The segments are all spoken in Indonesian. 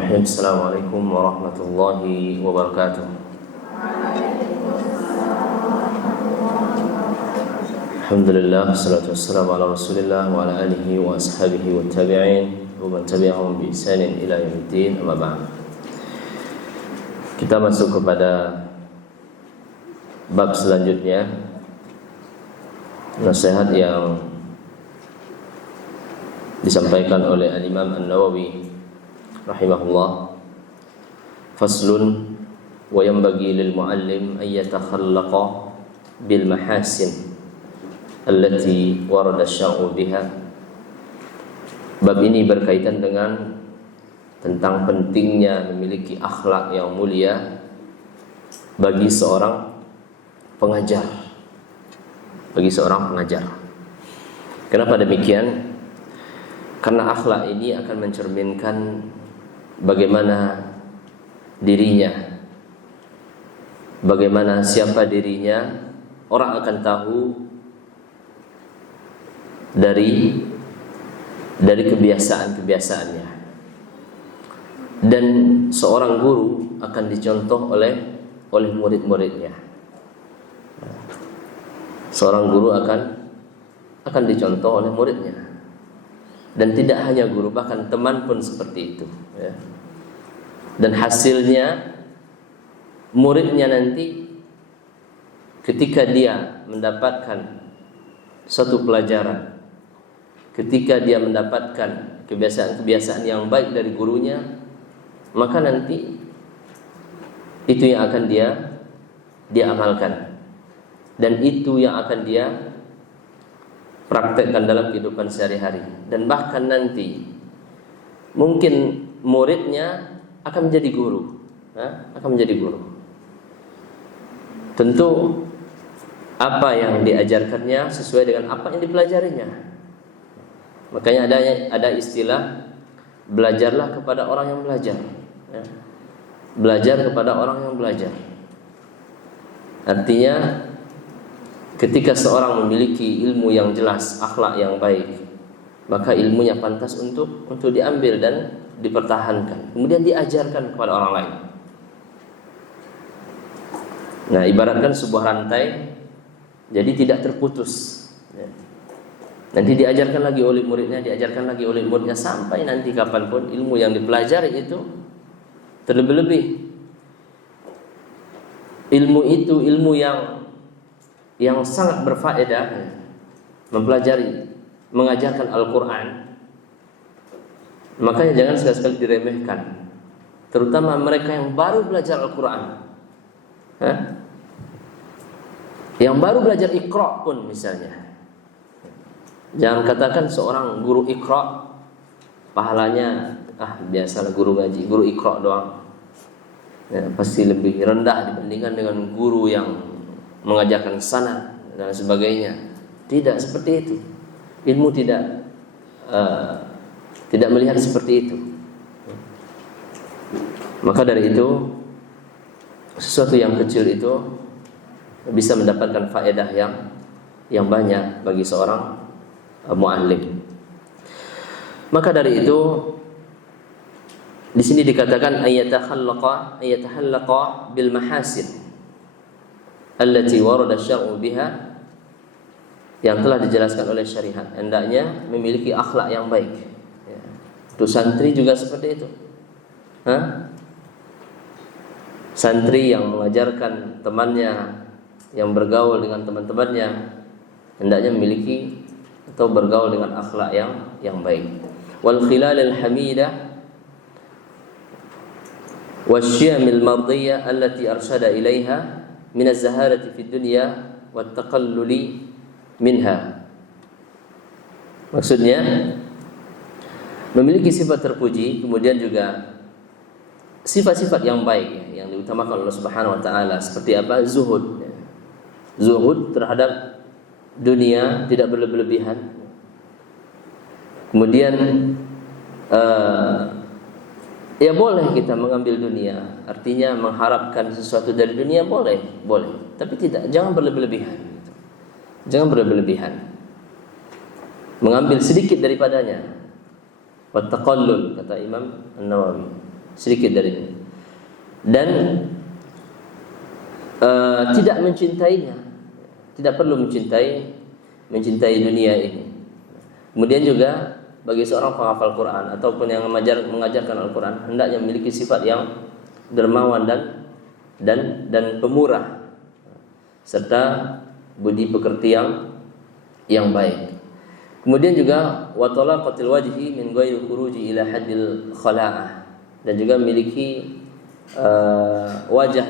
Bismillahirrahmanirrahim. Assalamualaikum warahmatullahi wabarakatuh. Alhamdulillah, wassalatu wassalamu ala Rasulillah wa ala alihi wa ashabihi wa tabi'in wa man tabi'ahum bi ihsanin ila yaumiddin. Amma ba'd. Kita masuk kepada bab selanjutnya, nasihat yang disampaikan oleh Al-Imam An-Nawawi rahimahullah. Faslun wa yanbaghi lil muallim an yatakhallaqa bil mahasin allati warada syar'u biha. Bab ini berkaitan dengan tentang pentingnya memiliki akhlak yang mulia bagi seorang pengajar. Kenapa demikian? Karena akhlak ini akan mencerminkan bagaimana dirinya, bagaimana siapa dirinya. Orang akan tahu dari kebiasaan-kebiasaannya. Dan seorang guru akan dicontoh oleh murid-muridnya. Seorang guru akan dicontoh oleh muridnya. Dan tidak hanya guru, bahkan teman pun seperti itu, ya. Dan hasilnya muridnya nanti ketika dia mendapatkan satu pelajaran, ketika dia mendapatkan kebiasaan-kebiasaan yang baik dari gurunya, maka nanti itu yang akan dia amalkan, dan itu yang akan dia praktekkan dalam kehidupan sehari-hari. Dan bahkan nanti mungkin muridnya akan menjadi guru, Tentu apa yang diajarkannya sesuai dengan apa yang dipelajarinya. Makanya ada istilah belajarlah kepada orang yang belajar, ya. Belajar kepada orang yang belajar. Artinya ketika seorang memiliki ilmu yang jelas, akhlak yang baik, maka ilmunya pantas untuk diambil dan dipertahankan, kemudian diajarkan kepada orang lain. Nah, ibaratkan sebuah rantai, jadi tidak terputus, ya. Nanti diajarkan lagi oleh muridnya, sampai nanti kapanpun ilmu yang dipelajari itu, terlebih-lebih ilmu itu ilmu yang sangat berfaedah, mempelajari, mengajarkan Al-Quran, makanya jangan sekali-sekali diremehkan, terutama mereka yang baru belajar Al-Quran, yang baru belajar Iqra pun misalnya. Jangan katakan seorang guru Iqra pahalanya biasalah guru ngaji, guru Iqra doang, ya, pasti lebih rendah dibandingkan dengan guru yang mengajarkan sanad dan sebagainya. Tidak seperti itu. Ilmu tidak melihat seperti itu. Maka dari itu, sesuatu yang kecil itu bisa mendapatkan faedah yang banyak bagi seorang muallim. Maka dari itu, di sini dikatakan ayatahallaqa bil mahasin allati warada syar'u biha, yang telah dijelaskan oleh syariat. Hendaknya memiliki akhlak yang baik, ya. Itu santri juga seperti itu. Santri yang mengajarkan temannya, yang bergaul dengan teman-temannya, hendaknya memiliki atau bergaul dengan akhlak yang baik. Wal khilalil hamidah wasyamil mardiyah allati arsyada ilaiha min az-zaharati fid dunya wat taqalluli minha. Maksudnya memiliki sifat terpuji, kemudian juga sifat-sifat yang baik yang diutamakan oleh Subhanahu wa taala, seperti apa? Zuhud. Zuhud terhadap dunia, tidak berlebihan. Kemudian ya boleh kita mengambil dunia, artinya mengharapkan sesuatu dari dunia, boleh, tapi jangan berlebihan. Mengambil sedikit daripadanya. Wa taqallul, kata Imam An-Nawawi. sedikit dari itu. Dan tidak mencintainya, tidak perlu mencintai dunia ini. Kemudian juga bagi seorang penghafal Quran ataupun yang mengajarkan Al-Quran, hendaknya memiliki sifat yang dermawan dan pemurah serta budi pekerti yang baik. Kemudian juga wa talaqatil wajhi min ghairi khuruji ila haddil khala'ah, dan juga memiliki wajah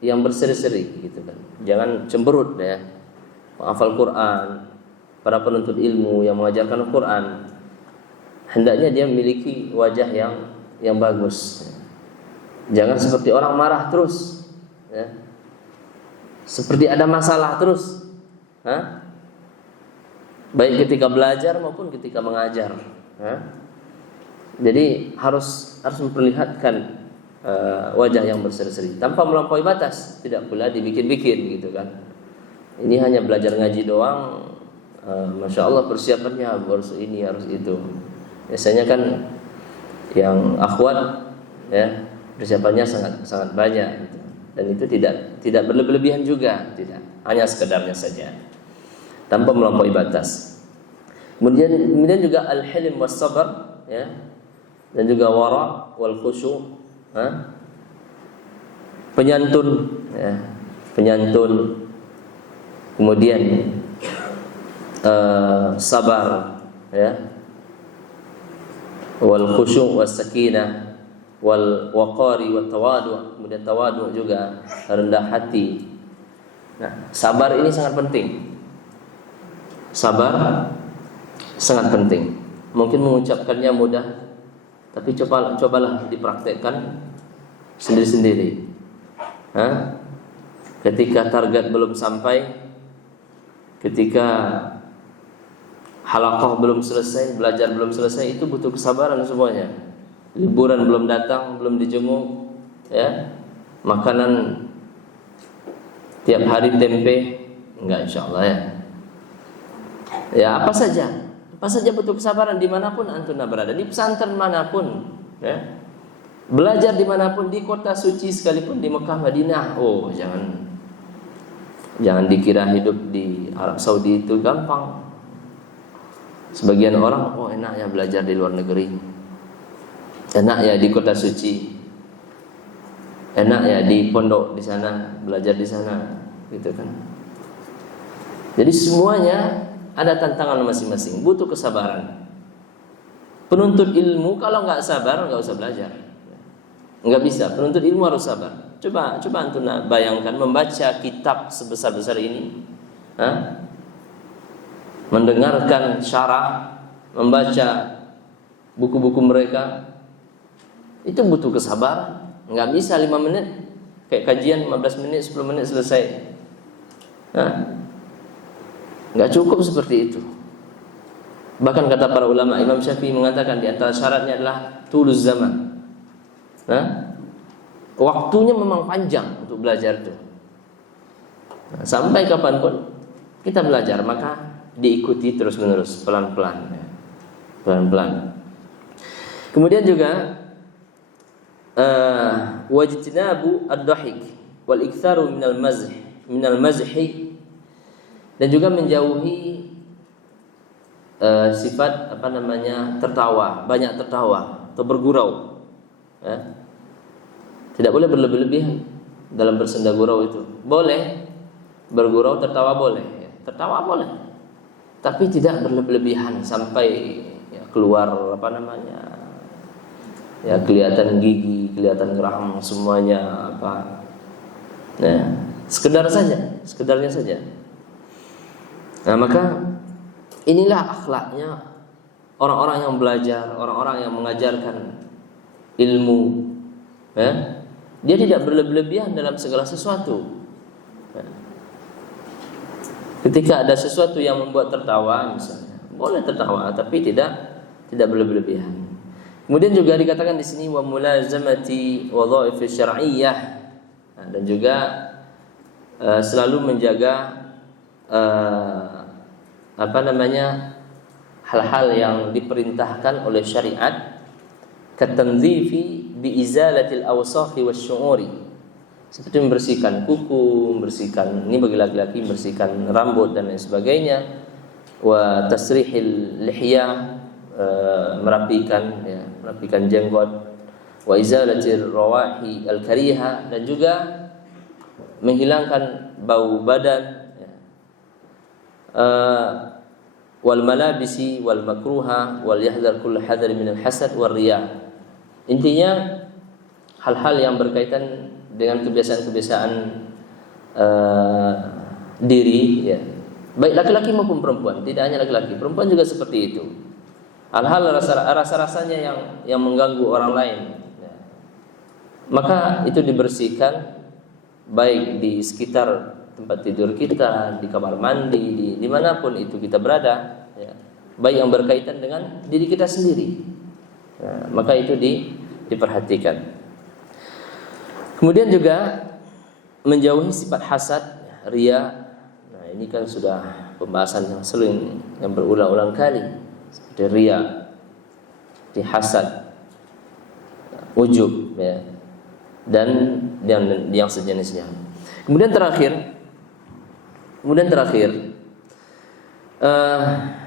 yang berseri-seri gitu kan. Jangan cemberut ya. Penghafal Quran, para penuntut ilmu yang mengajarkan Al-Quran, hendaknya dia memiliki wajah yang bagus. Jangan seperti orang marah terus ya. Seperti ada masalah terus. Baik ketika belajar maupun ketika mengajar. Jadi harus memperlihatkan wajah yang berseri-seri tanpa melampaui batas, tidak pula dibikin-bikin gitu kan. Ini hanya belajar ngaji doang, masya Allah persiapannya harus ini harus itu. Biasanya kan yang akhwat ya persiapannya sangat banyak gitu. Dan itu tidak berlebihan juga, tidak, hanya sekedarnya saja tanpa melampaui batas. Kemudian juga al-hilm was sabar ya, dan juga wara wal khusyu, penyantun ya, penyantun. Kemudian sabar ya, wal khusyu was sakinah wal waqari wat tawadu'. Kemudian tawadu' juga rendah hati. Nah, sabar ini sangat penting. Sabar sangat penting. Mungkin mengucapkannya mudah, tapi cobalah dipraktekkan sendiri-sendiri. Ketika target belum sampai, ketika halaqah belum selesai, belajar belum selesai, itu butuh kesabaran semuanya. Liburan belum datang, belum dijenguk, ya, makanan tiap hari tempe, enggak, insyaallah ya. Ya apa saja butuh kesabaran dimanapun antum berada, di pesantren manapun, ya. Belajar dimanapun, di kota suci sekalipun, di Mekah, Madinah. Oh, jangan dikira hidup di Arab Saudi itu gampang. Sebagian orang, oh enak ya belajar di luar negeri, enak ya di kota suci, enak ya di pondok di sana, belajar di sana, gitu kan. Jadi semuanya ada tantangan masing-masing, butuh kesabaran. Penuntut ilmu kalau nggak sabar nggak usah belajar, nggak bisa. Penuntut ilmu harus sabar. Coba antum bayangkan membaca kitab sebesar-besar ini, mendengarkan syarah, membaca buku-buku mereka, itu butuh kesabaran. Nggak bisa 5 menit kayak kajian 15 menit, 10 menit selesai. Nggak cukup seperti itu. Bahkan kata para ulama, Imam Syafi'i mengatakan di antara syaratnya adalah tuluz zaman. Waktunya memang panjang untuk belajar itu. Sampai kapanpun kita belajar, maka diikuti terus-menerus, pelan-pelan. Kemudian juga wajtinabu ad-dhahik wal iktsaru minal mazhi, dan juga menjauhi sifat tertawa, banyak tertawa atau bergurau. Tidak boleh berlebih-lebihan dalam bersenda gurau itu. Boleh bergurau, tertawa boleh, tertawa boleh, tapi tidak berlebih-lebihan sampai keluar kelihatan gigi, kelihatan geram semuanya apa. Nah, sekedarnya saja. Nah, maka inilah akhlaknya orang-orang yang belajar, orang-orang yang mengajarkan ilmu. Dia tidak berlebihan dalam segala sesuatu. Ketika ada sesuatu yang membuat tertawa misalnya, boleh tertawa tapi tidak berlebihan. Kemudian juga dikatakan di sini wa mulazamati wadhaif syar'iyyah, dan juga selalu menjaga hal-hal yang diperintahkan oleh syariat, katanzifi biizalatil awsakhi wasyu'uri, seperti membersihkan kuku, membersihkan, ini bagi laki-laki, membersihkan rambut dan lain sebagainya, wa tasrihil lihya, merapikan jenggot, wa izalatir rawahi al-kariha, dan juga menghilangkan bau badan, wal malabisi wal makruha wal yahdhar kull hadar min al hasad wal riya. Intinya hal-hal yang berkaitan dengan kebiasaan-kebiasaan diri, ya, baik laki-laki maupun perempuan, tidak hanya laki-laki, perempuan juga seperti itu. Hal-hal rasa-rasanya yang mengganggu orang lain, ya, maka itu dibersihkan, baik di sekitar tempat tidur kita, di kamar mandi, dimanapun itu kita berada, ya, baik yang berkaitan dengan diri kita sendiri, ya, maka itu diperhatikan. Kemudian juga menjauhi sifat hasad, riya. Nah, ini kan sudah pembahasan yang sering, yang berulang-ulang kali, seperti riya, di hasad, ujub, ya, dan yang sejenisnya. Kemudian terakhir,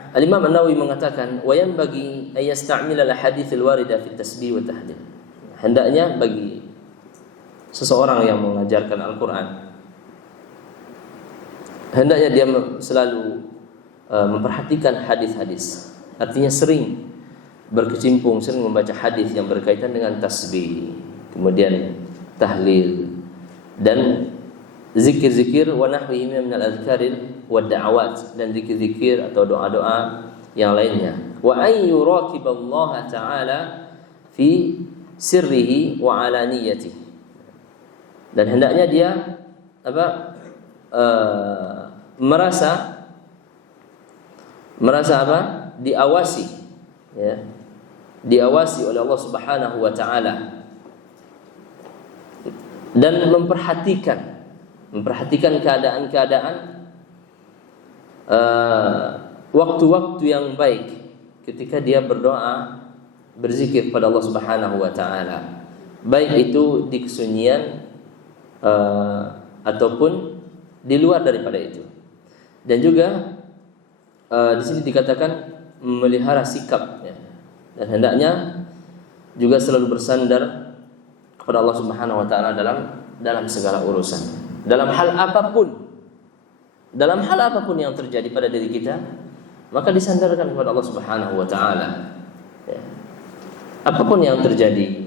Al-Imam An-Nawawi mengatakan, wa yanbaghi ay yasta'mila al-hadits al-warida fi at-tasbih wa tahdid. Hendaknya bagi seseorang yang mengajarkan Al-Quran, hendaknya dia selalu memperhatikan hadis-hadis. Artinya sering berkecimpung, sering membaca hadis yang berkaitan dengan tasbih, kemudian tahlil, dan zikir-zikir wa nahwihi min al-adhkaril wa da'awat, dan zikir-zikir atau doa-doa yang lainnya. Wa ay yuraqiballaha ta'ala fi sirrihi wa alaniyatihi. Dan hendaknya dia merasa diawasi, ya, diawasi oleh Allah Subhanahu wa taala, dan memperhatikan keadaan-keadaan waktu-waktu yang baik ketika dia berdoa, berzikir kepada Allah Subhanahu wa taala, baik itu di kesunyian ataupun di luar daripada itu. Dan juga di sini dikatakan memelihara sikap, ya, dan hendaknya juga selalu bersandar kepada Allah Subhanahu wa taala dalam segala urusan, dalam hal apapun yang terjadi pada diri kita, maka disandarkan kepada Allah Subhanahu wa taala, ya. Apapun yang terjadi,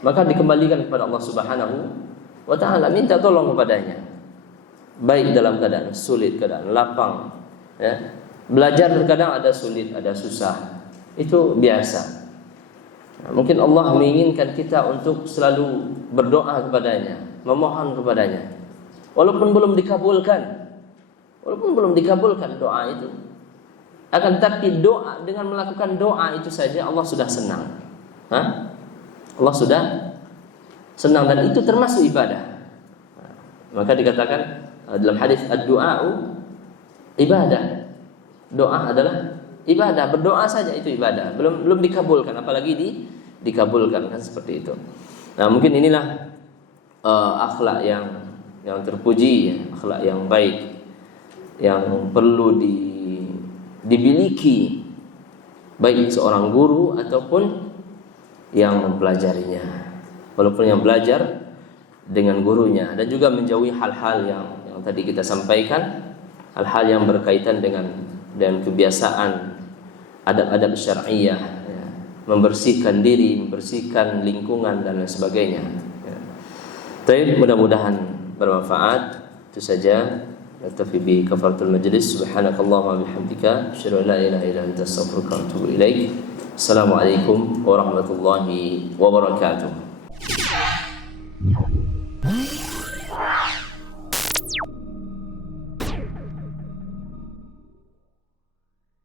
maka dikembalikan kepada Allah Subhanahu wa ta'ala, minta tolong kepadanya, baik dalam keadaan sulit, keadaan lapang, ya. Belajar terkadang ada sulit, ada susah, itu biasa. Nah, mungkin Allah menginginkan kita untuk selalu berdoa kepadanya, memohon kepadanya, walaupun belum dikabulkan doa itu. Akan tapi doa, dengan melakukan doa itu saja Allah sudah senang. Allah sudah senang, dan itu termasuk ibadah. Maka dikatakan dalam hadis ad-du'a'u ibadah. Doa adalah ibadah, berdoa saja itu ibadah. Belum dikabulkan, apalagi dikabulkan, kan seperti itu. Nah, mungkin inilah akhlak yang terpuji, ya, akhlak yang baik yang perlu dimiliki baik seorang guru ataupun yang mempelajarinya, walaupun yang belajar dengan gurunya, dan juga menjauhi hal-hal yang tadi kita sampaikan, hal-hal yang berkaitan dengan kebiasaan adab-adab syar'iyyah, ya, membersihkan diri, membersihkan lingkungan dan lain sebagainya, ya. Baik, mudah-mudahan bermanfaat. Itu saja. Naktafi bi kafaratul majlis. Subhanakallahumma wa bihamdika asyhadu an la ilaha illa anta astaghfiruka wa atubu ilaik. Assalamualaikum warahmatullahi wabarakatuh.